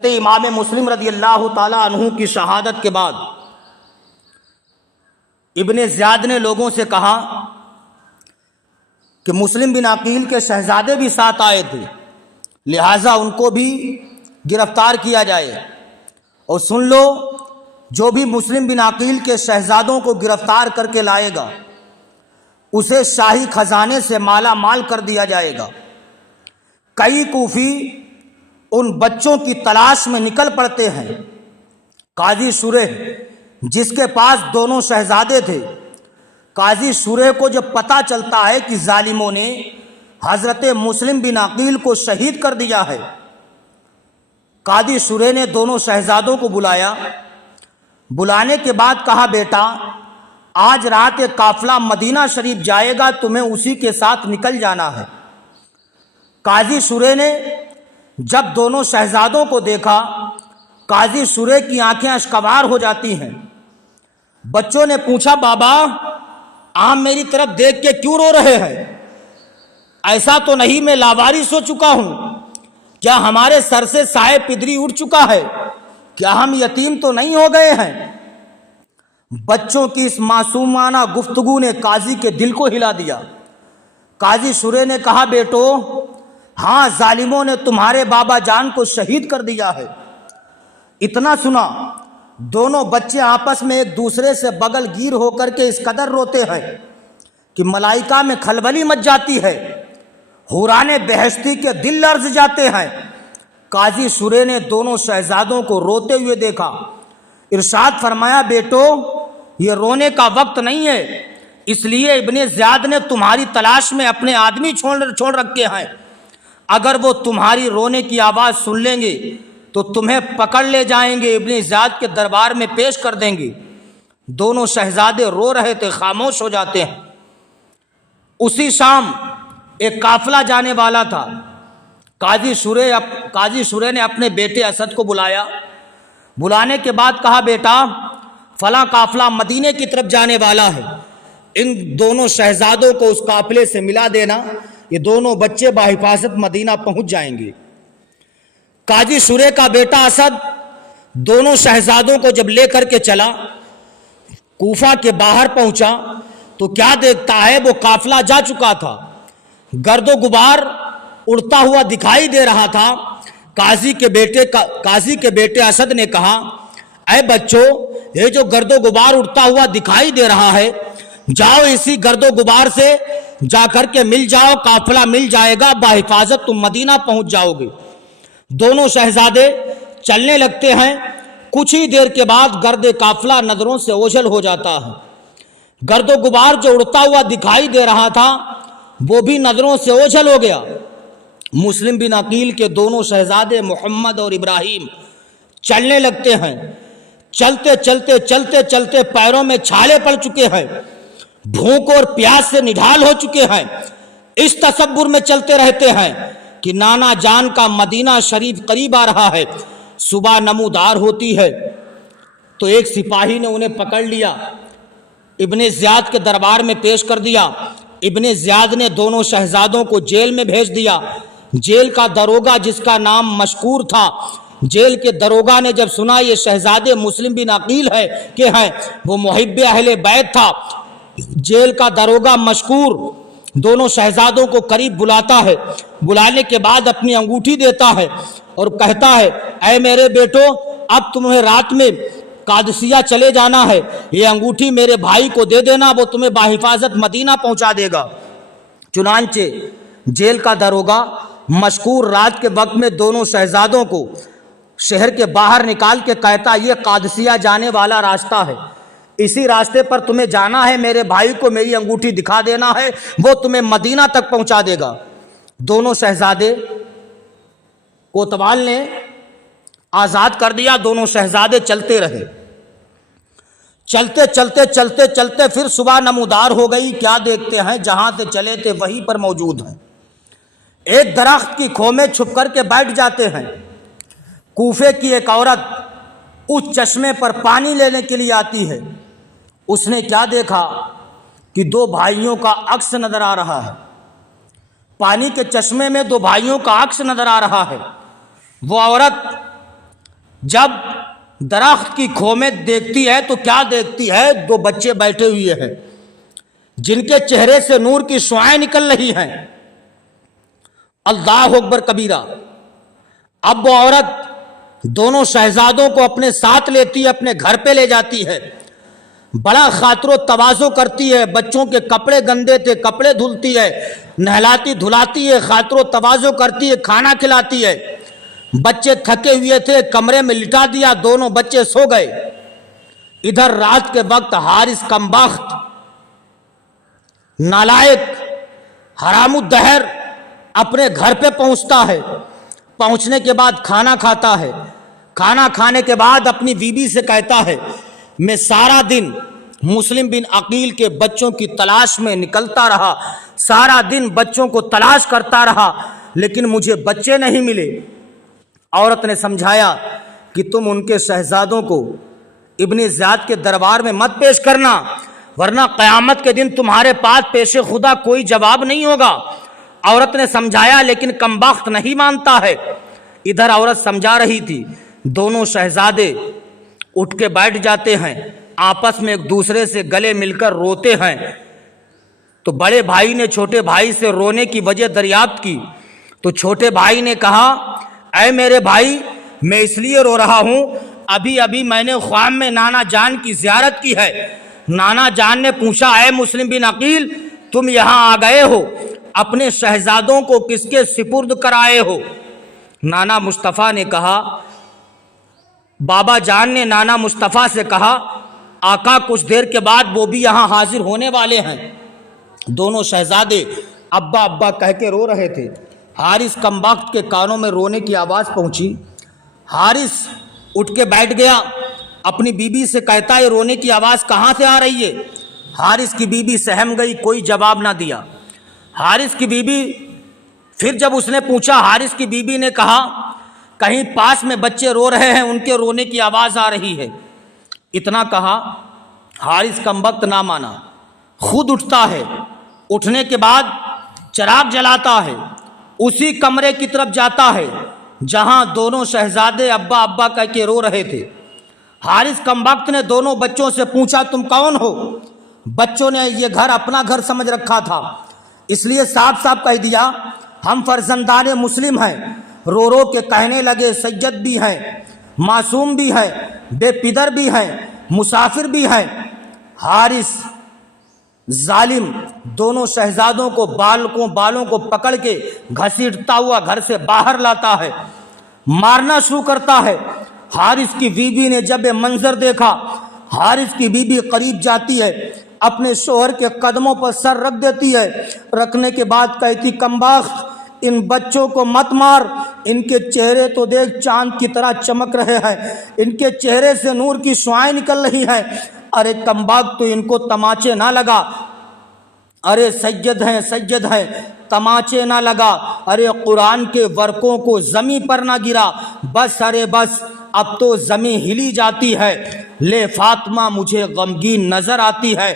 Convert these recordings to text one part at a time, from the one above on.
امام مسلم رضی اللہ تعالی عنہ کی شہادت کے بعد ابن زیاد نے لوگوں سے کہا کہ مسلم بن عقیل کے شہزادے بھی ساتھ آئے تھے، لہٰذا ان کو بھی گرفتار کیا جائے، اور سن لو جو بھی مسلم بن عقیل کے شہزادوں کو گرفتار کر کے لائے گا اسے شاہی خزانے سے مالا مال کر دیا جائے گا۔ کئی کوفی ان بچوں کی تلاش میں نکل پڑتے ہیں۔ قاضی شریح جس کے پاس دونوں شہزادے تھے، قاضی شریح کو جب پتہ چلتا ہے کہ ظالموں نے حضرت مسلم بن عقیل کو شہید کر دیا ہے، قاضی شریح نے دونوں شہزادوں کو بلایا۔ بلانے کے بعد کہا، بیٹا آج رات ایک قافلہ مدینہ شریف جائے گا، تمہیں اسی کے ساتھ نکل جانا ہے۔ قاضی شریح نے جب دونوں شہزادوں کو دیکھا، قاضی شریح کی آنکھیں اشکبار ہو جاتی ہیں۔ بچوں نے پوچھا، بابا آپ میری طرف دیکھ کے کیوں رو رہے ہیں؟ ایسا تو نہیں میں لاوارث ہو چکا ہوں؟ کیا ہمارے سر سے سائے پدری اٹھ چکا ہے؟ کیا ہم یتیم تو نہیں ہو گئے ہیں؟ بچوں کی اس معصومانہ گفتگو نے قاضی کے دل کو ہلا دیا۔ قاضی شریح نے کہا، بیٹو ہاں، ظالموں نے تمہارے بابا جان کو شہید کر دیا ہے۔ اتنا سنا، دونوں بچے آپس میں ایک دوسرے سے بغل گیر ہو کر کے اس قدر روتے ہیں کہ ملائکہ میں کھلبلی مچ جاتی ہے، حوران بہشتی کے دل لرز جاتے ہیں۔ قاضی شریح نے دونوں شہزادوں کو روتے ہوئے دیکھا، ارشاد فرمایا، بیٹو یہ رونے کا وقت نہیں ہے، اس لیے ابن زیاد نے تمہاری تلاش میں اپنے آدمی چھوڑ رکھے ہیں، اگر وہ تمہاری رونے کی آواز سن لیں گے تو تمہیں پکڑ لے جائیں گے، ابن زیاد کے دربار میں پیش کر دیں گے۔ دونوں شہزادے رو رہے تھے، خاموش ہو جاتے ہیں۔ اسی شام ایک قافلہ جانے والا تھا۔ قاضی شریح نے اپنے بیٹے اسد کو بلایا۔ بلانے کے بعد کہا، بیٹا فلاں قافلہ مدینے کی طرف جانے والا ہے، ان دونوں شہزادوں کو اس قافلے سے ملا دینا، یہ دونوں بچے بحفاظت مدینہ پہنچ جائیں گے۔ قاضی شریح کا بیٹا اسد دونوں شہزادوں کو جب لے کر کے چلا، کوفہ کے باہر پہنچا تو کیا دیکھتا ہے، وہ قافلہ جا چکا تھا، گرد و غبار اڑتا ہوا دکھائی دے رہا تھا۔ قاضی کے بیٹے اسد نے کہا، اے بچوں، یہ جو گرد و غبار اڑتا ہوا دکھائی دے رہا ہے، جاؤ اسی گرد و غبار سے جا کر کے مل جاؤ، قافلہ مل جائے گا، بحفاظت تم مدینہ پہنچ جاؤ گے۔ دونوں شہزادے چلنے لگتے ہیں۔ کچھ ہی دیر کے بعد گرد قافلہ نظروں سے اوجھل ہو جاتا ہے۔ گرد و غبار جو اڑتا ہوا دکھائی دے رہا تھا وہ بھی نظروں سے اوجھل ہو گیا۔ مسلم بن عقیل کے دونوں شہزادے محمد اور ابراہیم چلنے لگتے ہیں۔ چلتے چلتے چلتے چلتے پیروں میں چھالے پڑ چکے ہیں، بھوک اور پیاس سے نڈھال ہو چکے ہیں۔ اس تصور میں چلتے رہتے ہیں کہ نانا جان کا مدینہ شریف قریب آ رہا ہے۔ صبح نمودار ہوتی ہے تو ایک سپاہی نے انہیں پکڑ لیا، ابن زیاد کے دربار میں پیش کر دیا۔ ابن زیاد نے دونوں شہزادوں کو جیل میں بھیج دیا۔ جیل کا داروغہ جس کا نام مشکور تھا، جیل کے داروغہ نے جب سنا یہ شہزادے مسلم بن عقیل ہیں وہ محب اہل بیت تھا، جیل کا داروغہ مشکور دونوں شہزادوں کو قریب بلاتا ہے۔ بلانے کے بعد اپنی انگوٹھی دیتا ہے اور کہتا ہے، اے میرے بیٹو، اب تمہیں رات میں قادسیہ چلے جانا ہے، یہ انگوٹھی میرے بھائی کو دے دینا، وہ تمہیں بحفاظت مدینہ پہنچا دے گا۔ چنانچہ جیل کا داروغہ مشکور رات کے وقت میں دونوں شہزادوں کو شہر کے باہر نکال کے کہتا، یہ قادسیہ جانے والا راستہ ہے، اسی راستے پر تمہیں جانا ہے، میرے بھائی کو میری انگوٹھی دکھا دینا ہے، وہ تمہیں مدینہ تک پہنچا دے گا۔ دونوں شہزادے کوتوال نے آزاد کر دیا، دونوں شہزادے چلتے رہے۔ چلتے چلتے چلتے چلتے پھر صبح نمودار ہو گئی۔ کیا دیکھتے ہیں، جہاں سے چلے تھے وہیں پر موجود ہیں۔ ایک درخت کی کھو میں چھپ کر کے بیٹھ جاتے ہیں۔ کوفے کی ایک عورت اس چشمے پر پانی لینے کے لیے آتی ہے۔ اس نے کیا دیکھا کہ دو بھائیوں کا عکس نظر آ رہا ہے، پانی کے چشمے میں دو بھائیوں کا عکس نظر آ رہا ہے۔ وہ عورت جب درخت کی کھو میں دیکھتی ہے تو کیا دیکھتی ہے؟ دو بچے بیٹھے ہوئے ہیں جن کے چہرے سے نور کی شعاعیں نکل رہی ہیں۔ اللہ اکبر کبیرہ۔ اب وہ عورت دونوں شہزادوں کو اپنے ساتھ لیتی ہے، اپنے گھر پہ لے جاتی ہے، بڑا خاطر و تواضع کرتی ہے، بچوں کے کپڑے گندے تھے کپڑے دھلتی ہے، نہلاتی دھلاتی ہے، خاطر و تواضع کرتی ہے، کھانا کھلاتی ہے۔ بچے تھکے ہوئے تھے، کمرے میں لٹا دیا، دونوں بچے سو گئے۔ ادھر رات کے وقت حارث کمبخت، نالائق، حرام الدہر اپنے گھر پہ پہنچتا ہے۔ پہنچنے کے بعد کھانا کھاتا ہے، کھانا کھانے کے بعد اپنی بیوی سے کہتا ہے میں سارا دن مسلم بن عقیل کے بچوں کی تلاش میں نکلتا رہا، سارا دن بچوں کو تلاش کرتا رہا لیکن مجھے بچے نہیں ملے۔ عورت نے سمجھایا کہ تم ان کے شہزادوں کو ابن زیاد کے دربار میں مت پیش کرنا ورنہ قیامت کے دن تمہارے پاس پیش خدا کوئی جواب نہیں ہوگا۔ عورت نے سمجھایا لیکن کمبخت نہیں مانتا ہے۔ ادھر عورت سمجھا رہی تھی، دونوں شہزادے اٹھ کے بیٹھ جاتے ہیں، آپس میں ایک دوسرے سے گلے مل کر روتے ہیں۔ تو بڑے بھائی نے چھوٹے بھائی سے رونے کی وجہ دریافت کی تو چھوٹے بھائی نے کہا اے میرے بھائی، میں اس لیے رو رہا ہوں، ابھی میں نے خواب میں نانا جان کی زیارت کی ہے۔ نانا جان نے پوچھا اے مسلم بن عقیل، تم یہاں آ گئے ہو، اپنے شہزادوں کو کس کے سپرد کرائے ہو؟ نانا مصطفیٰ نے کہا، بابا جان نے نانا مصطفیٰ سے کہا آقا کچھ دیر کے بعد وہ بھی یہاں حاضر ہونے والے ہیں۔ دونوں شہزادے ابا ابا کہہ کے رو رہے تھے۔ حارث کمبخت کے کانوں میں رونے کی آواز پہنچی۔ حارث اٹھ کے بیٹھ گیا، اپنی بیوی سے کہتا ہے رونے کی آواز کہاں سے آ رہی ہے؟ حارث کی بیوی سہم گئی، کوئی جواب نہ دیا۔ حارث کی بیوی پھر جب اس نے پوچھا، حارث کی بیوی نے کہا کہیں پاس میں بچے رو رہے ہیں، ان کے رونے کی آواز آ رہی ہے۔ اتنا کہا، حارث کمبخت نہ مانا، خود اٹھتا ہے، اٹھنے کے بعد چراغ جلاتا ہے، اسی کمرے کی طرف جاتا ہے جہاں دونوں شہزادے ابا ابا کہہ کے رو رہے تھے۔ حارث کمبخت نے دونوں بچوں سے پوچھا تم کون ہو؟ بچوں نے یہ گھر اپنا گھر سمجھ رکھا تھا، اس لیے صاف صاف کہہ دیا ہم فرزندان مسلم ہیں۔ رو رو کے کہنے لگے سید بھی ہیں، معصوم بھی ہیں، بے پدر بھی ہیں، مسافر بھی ہیں۔ حارث ظالم دونوں شہزادوں کو بالوں کو پکڑ کے گھسیٹتا ہوا گھر سے باہر لاتا ہے، مارنا شروع کرتا ہے۔ حارث کی بیوی نے جب یہ منظر دیکھا، حارث کی بیوی قریب جاتی ہے، اپنے شوہر کے قدموں پر سر رکھ دیتی ہے، رکھنے کے بعد کہتی کمبخت ان بچوں کو مت مار، ان کے چہرے تو دیکھ چاند کی طرح چمک رہے ہیں، ان کے چہرے سے نور کی شعاعیں نکل رہی ہیں۔ ارے کمبخت تو ان کو تماچے نہ لگا، ارے سید ہیں تماچے نہ لگا، ارے قرآن کے ورقوں کو زمین پر نہ گرا، بس ارے بس اب تو زمین ہلی جاتی ہے، لے فاطمہ مجھے غمگین نظر آتی ہے۔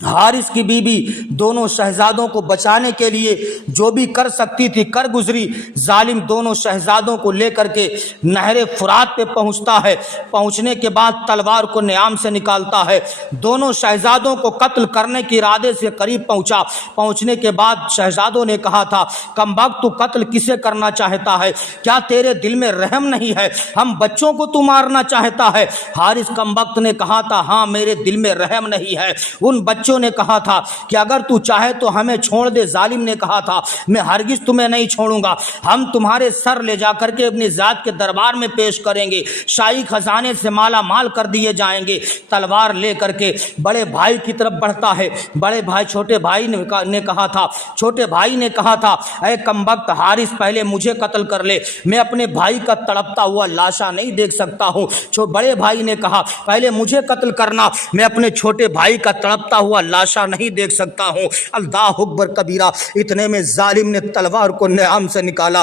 حارث کی بیوی دونوں شہزادوں کو بچانے کے لیے جو بھی کر سکتی تھی کر گزری۔ ظالم دونوں شہزادوں کو لے کر کے نہر فرات پہ پہنچتا ہے، پہنچنے کے بعد تلوار کو نیام سے نکالتا ہے، دونوں شہزادوں کو قتل کرنے کے ارادے سے قریب پہنچا۔ پہنچنے کے بعد شہزادوں نے کہا تھا کمبخت تو قتل کسے کرنا چاہتا ہے؟ کیا تیرے دل میں رحم نہیں ہے؟ ہم بچوں کو تو مارنا چاہتا ہے؟ حارث کمبخت نے کہا تھا ہاں میرے دل میں رحم نہیں ہے۔ ان بچوں نے کہا تھا کہ اگر تو چاہے تو ہمیں چھوڑ دے۔ ظالم نے کہا تھا میں ہرگز تمہیں نہیں چھوڑوں گا، ہم تمہارے سر لے جا کر کے ابن زیاد کے دربار میں پیش کریں گے، شاہی خزانے سے مالا مال کر دیے جائیں گے۔ تلوار لے کر کے بڑے بھائی کی طرف بڑھتا ہے۔ بڑے بھائی چھوٹے بھائی نے کہا تھا، چھوٹے بھائی نے کہا تھا اے کمبخت حارث پہلے مجھے قتل کر لے، میں اپنے بھائی کا تڑپتا ہوا لاشا نہیں دیکھ سکتا ہوں۔ بڑے بھائی نے کہا پہلے مجھے قتل کرنا، میں اپنے چھوٹے بھائی کا تڑپتا ہوا لاشا نہیں دیکھ سکتا ہوں۔ اللہ اکبر کبیرہ۔ اتنے میں ظالم نے تلوار کو نیام سے نکالا،